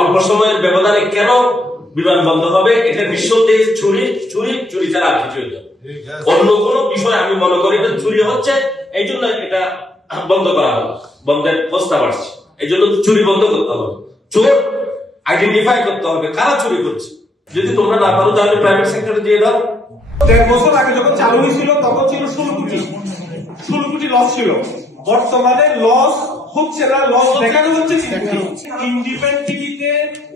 অল্প সময়ের ব্যবধানে কেন বিমান বন্ধ হবে? এটা বিশ্বতে চুরি চুরি চুরি ছাড়া কিছুই না অন্য কোনো বিষয় আমি মনে করি এটা চুরি হচ্ছে, এই জন্য এটা বন্ধ করা হলো। বন্ধের প্রস্তাব আসছে। এই জন্য চুরি বন্ধ করতে হবে। চোর আইডেন্টিফাই করতে হবে কারা চুরি করছে। যদি তোমরা না পারো, তাহলে প্রাইভেট সেক্টরে দিয়ে দাও। দেড় বছর আগে যখন চালু হয়েছিল, তখন ছিল ষোলো কোটি। ষোলো কোটি লস ছিল। বর্তমানে লস হচ্ছে না লস দেখানো হচ্ছে ইন্ডিপেন্ডেন্ট টিভিতে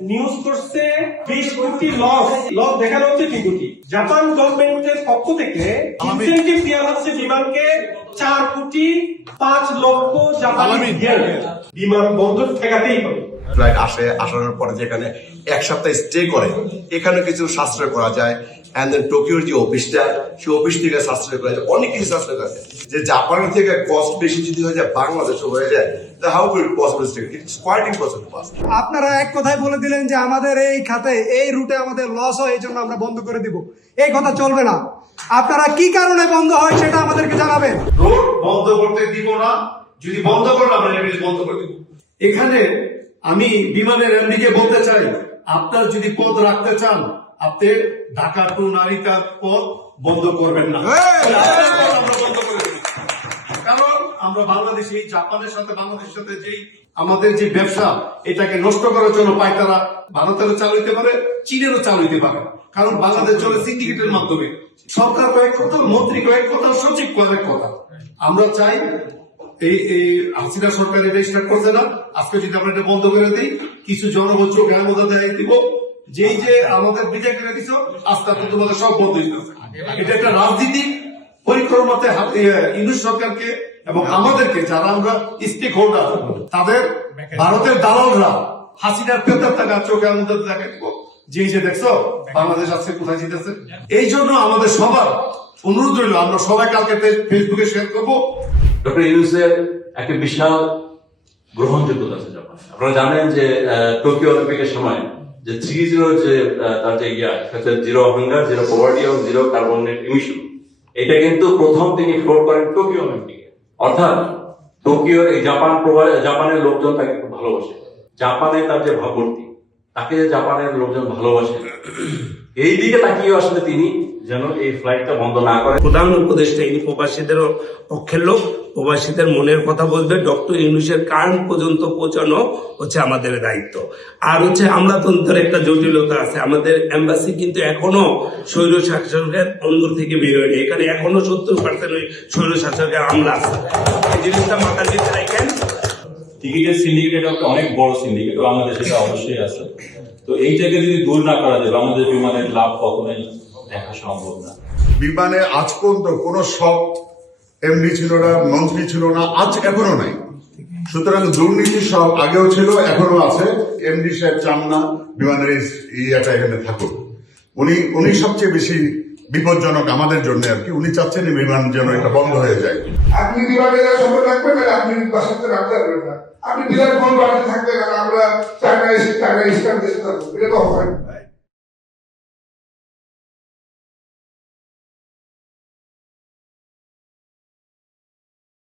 নিউজ করছে বিশ কোটি লস লস দেখানো হচ্ছে তিন কোটি জাপান গভর্নমেন্টের পক্ষ থেকে ইনসেন্টিভ দেওয়া হচ্ছে বিমানকে চার কোটি পাঁচ লক্ষ জাপানি ইয়েন বিমান বন্দর ঠেকাতেই হবে। ফ্লাইট আসে আসানোর পরে যেখানে এক সপ্তাহ স্টে করে এখানে কিছু সাশ্রয় করা যায়। অ্যান্ড দেন টোকিওর যে অফিসটা সেই অফিস থেকে সাশ্রয় করা যায়। অনেক কিছু সাশ্রয় করা যায়। যে জাপানের থেকে কস্ট বেশি যদি হয়ে যায় বাংলাদেশে হয়ে যায় তা how possible it's quite impossible আপনারা এক কথায় বলে দিলেন যে আমাদের এই খাতে এই রুটে আমাদের লস হয় এই জন্য আমরা বন্ধ করে দিব। এই কথা চলবে না। আপনারা কি কারণে বন্ধ হয় সেটা আমাদেরকে জানাবেন। রোড বন্ধ করতে দিব না। যদি বন্ধ করেন আমরা বন্ধ করে দিব। এখানে আমি বিমানের এমডিকে বলতে চাই আপনার যদি পদ রাখতে চান আপনি ঢাকা টু নারিকা পদ বন্ধ করবেন না। কারণ আমরা বাংলাদেশে এই জাপানের সাথে বাংলাদেশের সাথে যেই আমাদের যে ব্যবসা এটাকে নষ্ট করার জন্য পায়তারা ভারতেরও চালাইতে পারে চীনেরও চালাইতে পারে। কারণ বাংলাদেশ চলে সিন্ডিকেটের মাধ্যমে। সরকার কয়েক কথা মন্ত্রী কয়েক কথা সচিব কয়েক কথা। আমরা চাই এই এই হাসিনা সরকার এটা স্টার্ট করছে না। আজকে যদি আমরা এটা বন্ধ করে দিই, কিছু জনগণ চোখে মধ্যে দেখাই দিব। যেই যে আমাদের বিদায় করে দিছ আস্তে আস্তে তোমাদের সব বন্ধ হয়ে যাচ্ছে এটা একটা রাজনীতিক পরিক্রমাতে ইউনুস সরকারকে এবং আমাদেরকে, যারা আমরা স্টেক হোল্ডার তাদের ভারতের দালালরা হাসিনার পেতার টাকা চোখের মধ্যে দেখা দিব। যে যে দেখছ, বাংলাদেশ আজকে কোথায় জিতেছে। এই জন্য আমাদের সবার অনুরোধ রইল, আমরা সবাই কালকে ফেসবুকে শেয়ার করব। ডক্টর ইউনুসের একটা বিশাল গ্রহণযোগ্যতা আছে জাপানে। আপনারা জানেন যে টোকিও অলিম্পিকের সময় যে থ্রি জিরো যে তার যে yeah zero hunger zero poverty এবং জিরো কার্বন ইমিশন এটা কিন্তু প্রথম তিনি ফ্লোর করেন টোকিও অলিম্পিকে অর্থাৎ টোকিও এই জাপান জাপানের লোকজন তাকে খুব ভালোবাসে। জাপানে তার যে ভাবমূর্তি তাকে জাপানের লোকজন ভালোবাসে। এই দিকে তাকিয়ে আসলে তিনি যেন এই ফ্লাইটটা বন্ধ না করে প্রধান উপদেষ্টা, ইনি প্রবাসীদের পক্ষের লোক, প্রবাসীদের মনের কথা বলবে। ডক্টর ইউনুসের কারণ পর্যন্ত পৌঁছানো হচ্ছে আমাদের দায়িত্ব। আর হচ্ছে আমলাতন্ত্রের একটা জটিলতা আছে। আমাদের এম্বাসি কিন্তু এখনও স্বৈর শাসকের অন্দর থেকে বেরোয়নি এখানে এখনও সত্তর পার্সেন্ট ওই স্বৈর শাসকের আমলা আছে। এই জিনিসটা মাথার ভিতরে রাখেন। টিকিটের সিন্ডিকেট এটা একটা অনেক বড় সিন্ডিকেট বাংলাদেশে এটা অবশ্যই আছে। তো এইটাকে যদি দূর না করা যায়, বাংলাদেশ বিমানের লাভ কখনোই দেখা সম্ভব না। বিমানে আজ পর্যন্ত কোনো সব এমডি ছিল না, মন্ত্রী ছিল না, আজ এখনও নাই। সুতরাং দুর্নীতি সব আগেও ছিল, এখনও আছে। এমডি সাহেব চান না বিমানের ইয়েটা এখানে থাকুক। উনি উনি সবচেয়ে বেশি বিপজ্জনক আমাদের জন্য আর কি। উনি চাচ্ছেন বিমান যেন এটা বন্ধ হয়ে যায়। আপনি বিমানে সময় রাখবেন আর আপনি বাসাতে রাখতে পারবেন না। আপনি বিমান কোন বাড়িতে থাকবেন আমরা টাকা টাকা স্ট্যাম্প দিতে থাকব। এটা তো হয় না।